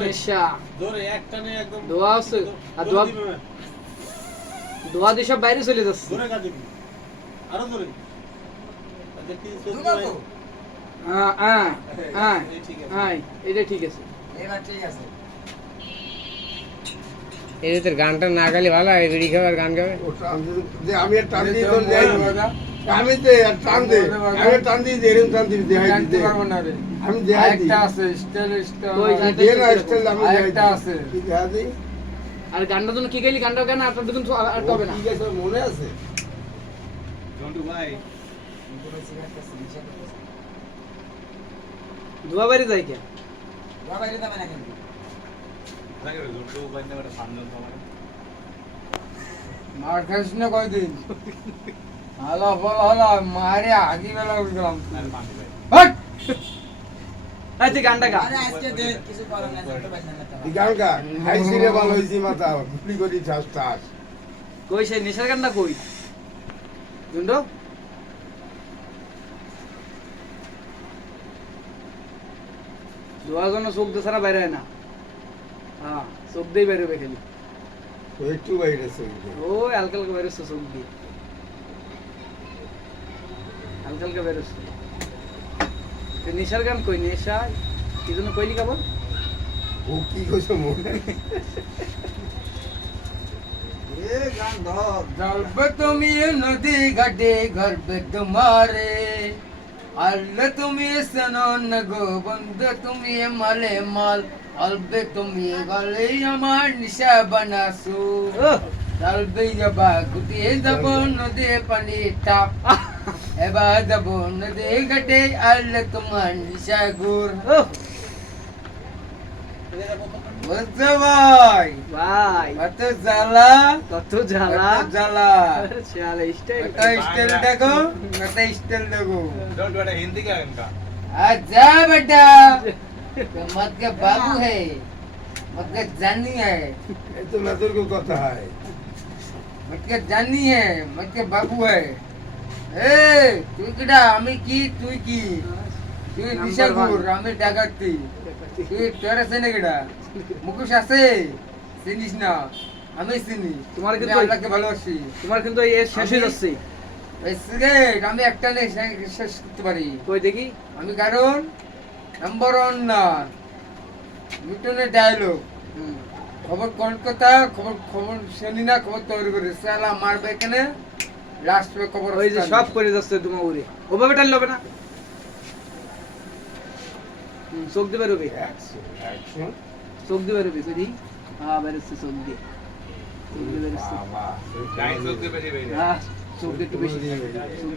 নেশা জোরে একটা নেই একদম দোয়া আছে আর দোয়া দিয়ে সব বাইরে চলে যাচ্ছে জোরে কাজ দিবি আরো জোরে দেখি দুমাকো এটা ঠিক আছে এবার ঠিক আছে এই তোর গানটা না গালি ভালো হয় বিড়ি খাবার গান গাবে আমি আর টান দিয়ে তোর যাই আমি দে আর টান দে আমি টান দিয়ে দে এরকম টান দিয়ে দেখাই দিতে পারবো না রে আমি দেখাই দিই একটা আছে স্টাইল ওই আমি দে না স্টাইল আমি দেখাই একটা দিই আছে কি দেখাই দিই আর গানটা তুমি কি গাইলি গানটা গান আর দেখুন আর হবে না ঠিক আছে মনে আছে জন্টু ভাই পুরো সিগারেট আছে নিচে করতেছে দোয়া বাইরে যাই কে বাবা এটা দামে না কিন্তু লাগে জন্টু ভাই না একটা সামনে তোমার মার খাইস না কয়দিন হালা বল হালা মারে আগি বেলা উঠলাম আর পানি ভাই হট এই তুই গানটা গা আরে আজকে দে কিছু করো না জানতে পারছ না এই গান গা খাইছি রে ভালো হইছি মাথা গুলি করি ঠাস ঠাস কই সেই নেশার গানটা কই জুন্ডো দোয়ার জন্য চোখ দিয়ে ছাড়া বাইরে হয় না হ্যাঁ চোখ দিয়ে বাইরে হবে খালি তো একটু বাইরে চলে ও হালকা হালকা বেরোচ্ছে চোখ দিয়ে হালকা হালকা বেরোচ্ছে নেশার গান কই নেশা কি জন্য কইলি কেবল ও কি কইছো মনে এ গান ধর जब तुम ये नदी घाटे घर पे तुम्हारे अल्लाह तुम ये सनो न गो बंद तुम ये माले माल अलबे तुम ये गले हमार निशा बनासु अलबे जबा गुटी जबो नदी पानी टाप एबा जबो नदी घाटे अल्लाह तुम्हार निशा गुर বুঝতে ভাই ভাই কত জ্বালা কত জ্বালা কত জ্বালা শালা স্টাইল কত স্টাইল দেখো কত স্টাইল দেখো জন্টু এটা হিন্দি গান का आजा बेटा तो मत के बाबू है मत के जानी है এই তো নজর কো কথা হয় मत के जानी है मत के बाबू है ए তুই কিডা আমি কি তুই কি তুই নিশাগুর আমি ডাকাতি তুই তোর আছে না কিডা মুখোশ আছে চিনিস না আমি চিনি তোমার আমি কিন্তু আল্লাহকে ভালোবাসি তোমার কিন্তু এই শেষ হয়ে যাচ্ছে এই সিগারেট আমি একটা নেই শেষ করতে পারি কই দেখি আমি কারণ নাম্বার ওয়ান না মিটনের ডায়লগ খবর কলকাতা খবর খবর শুনি না খবর তৈরি করে সালা মারবে এখানে লাস্ট মে খবর ওই যে সব করে যাচ্ছে তোমার উড়ে ওভাবে টানলে হবে না চোখ দিয়ে বেরোবে অ্যাকশন অ্যাকশন চোখ দিয়ে বেরোবে কই হ্যাঁ বেরোচ্ছে চোখ দিয়ে চোখ দিয়ে বেরোচ্ছে বাবা গাইস লোক দিয়ে বেশি বেশি হ্যাঁ চোখ দিয়ে একটু বেশি চোখ দিয়ে